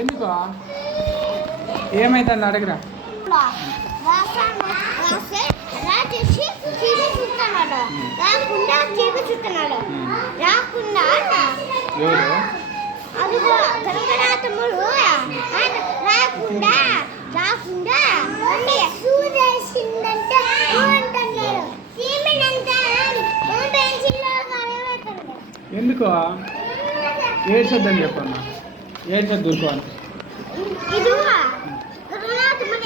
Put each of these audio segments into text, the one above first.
ఎందుకో ఏమైతుంది అడగరా. ఎవరు ఎందుకో ఏడ్చొద్దని చెప్పమ్మా. ఏడ్చొద్దు ఊరుకో అని.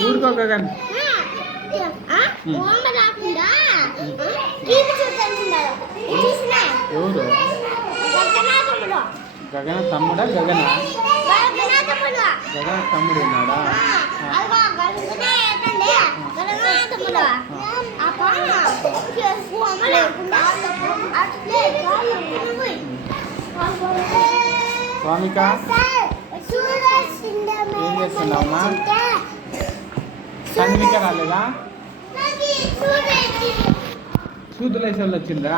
ఊరుకోక కానీ ఎవరు గగన తమ్ముడా? గగన తమ్ముడు ఉన్నాడా? స్వామిక ఏం చేస్తున్నావమ్మా? సన్నిక రాలేదా? సూదులేసి వాళ్ళు వచ్చిందా?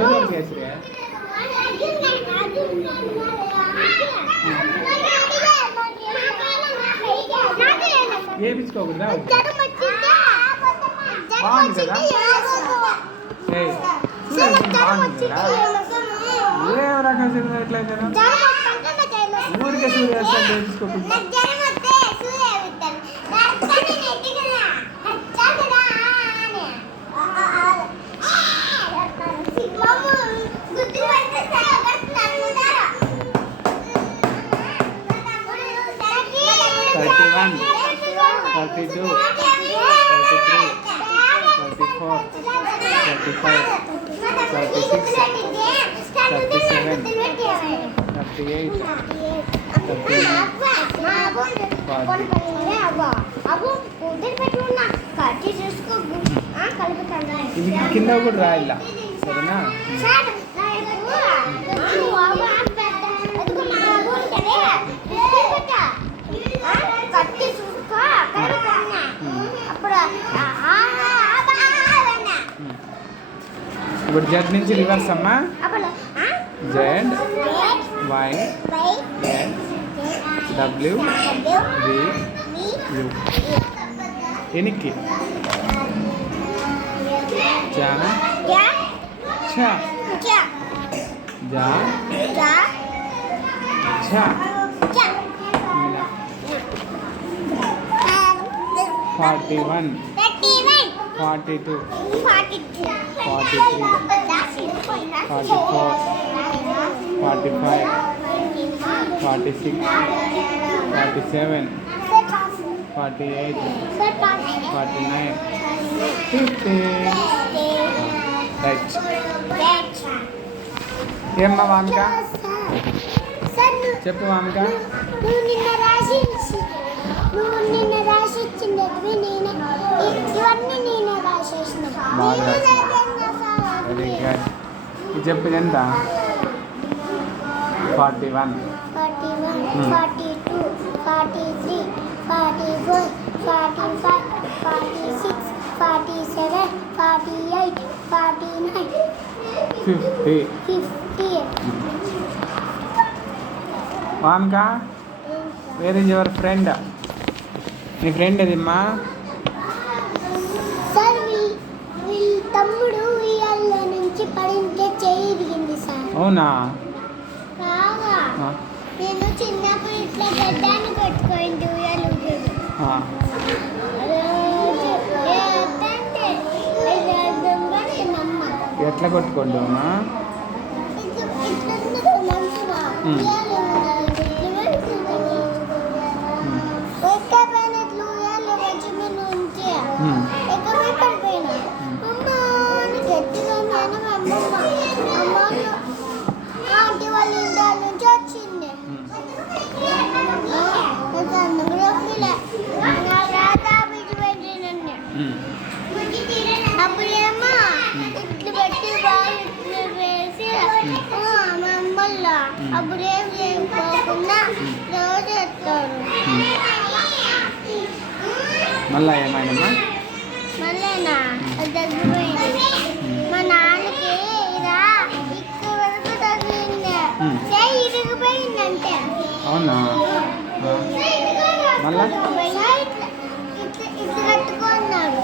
ఎవరు చేసిరే? ఏపించుకోకూడదా? బాగుంది కదా? బాగుంది కదా? ఏ రకం సినిమా ఎట్లయితే ఊరికే సూర్య వేసుకోకుండా కింద కూడా రాయిల్ల సరేనా? ఇప్పుడు జెడ్ నుంచి రివర్స్ అమ్మా. Z Y N W V U. ఎనికి జా ఛ జా ఛ 41 42 43 44 45 46 47 48 49 50. రైట్. ఏమ్మా వామిక చెప్పు. వామిక నువ్వు నిన్న రాసి ఇచ్చింది ఇవన్నీ నేనే రాసేసిన. Very good. చెప్పు ఎంత? 41 42 43 44 45 46 47 48 49 50. Vamika where is your friend? నీ ఫ్రెండ్ ఏదిమ్మా? సార్ వీళ్ళ తమ్ముడు ఉయ్యాల నుంచి పడింటే చేయి దిగింది సార్. అవునా? రాగా నేను చిన్నప్పుడు ఇట్లా గడ్డాన్ని పెట్టుకోండి ఉయ్యాలు ఎట్లా కొట్టుకోండి అమ్మా? అప్పుడేమో ఇట్లు పెట్టి బాగా ఇట్లు వేసి మమ్మల్ని అప్పుడేం చేయకోకుండా రోజు ఎత్తారు. మళ్ళా ఏమైనా మళ్ళీనా తగ్గిపోయింది. మా నాన్నకి ఇలా ఇక్కడ వరకు తగిలింది, ఇరిగిపోయిందంటే. అవునా? మళ్ళా ఇట్లా కట్టుకున్నాడు.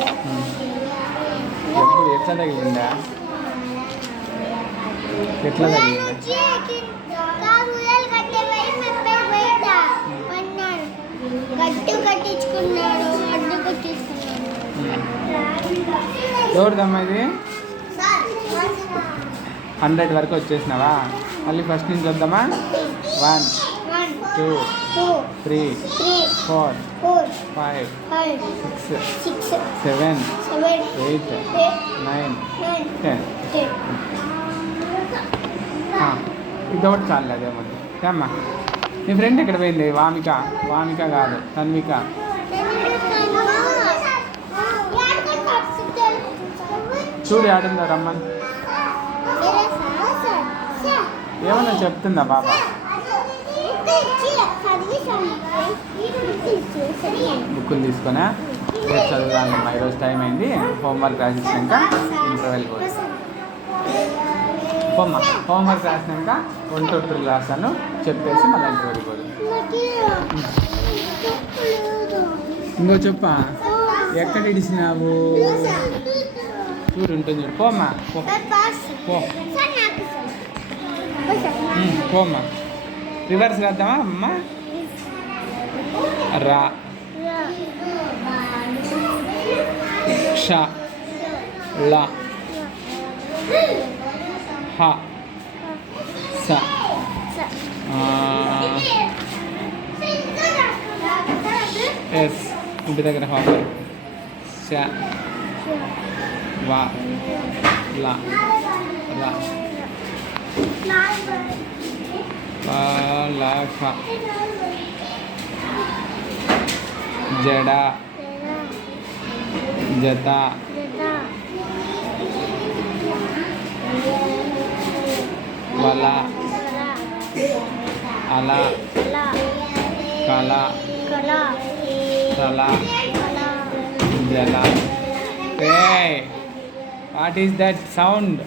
ఎప్పుడు ఎట్లా తగిలిందా? ఎట్లా తగిలిందా? గట్టు కట్టించుకున్నాడు, అడ్డు కట్టించుకున్నాడు. ఎవరిదమ్మా ఇది? 100 వరకు వచ్చేసినావా? మళ్ళీ ఫస్ట్ నుంచి వద్దామా? 1 2 3 4 5 6 7 8 9 10. ఇదొకటి చాలు అదేమో. అమ్మా నీ ఫ్రెండ్ ఎక్కడ పోయింది? వామిక కాదు, తన్విక. చూడు ఆడుందా రమ్మని. ఏమన్నా చెప్తుందా బాబా? బుక్కులు తీసుకున్నా రేపు చదువుదామమ్మా. ఈరోజు టైం అయింది. హోంవర్క్ రాసినాక ఇంటర్వెల్ కూడా పోమ్మా. హోంవర్క్ రాసినాక 1 to 2 రాసాను చెప్పేసి మళ్ళీ ఇంటర్వెల్ పోదు. ఇంకో చెప్పా, ఎక్కడ ఇడిసినావు? చూడు ఉంటుంది చూడు. పోమ్మా పో పోమ్మా. రివర్స్ రాద్దామా అమ్మ? రా క్ష ల హ స ఎస్ ఇంటి దగ్గర హాఫ్ శ వా లా రా లా ఖ జడ జత వల అల కల తల జల. What is that sound?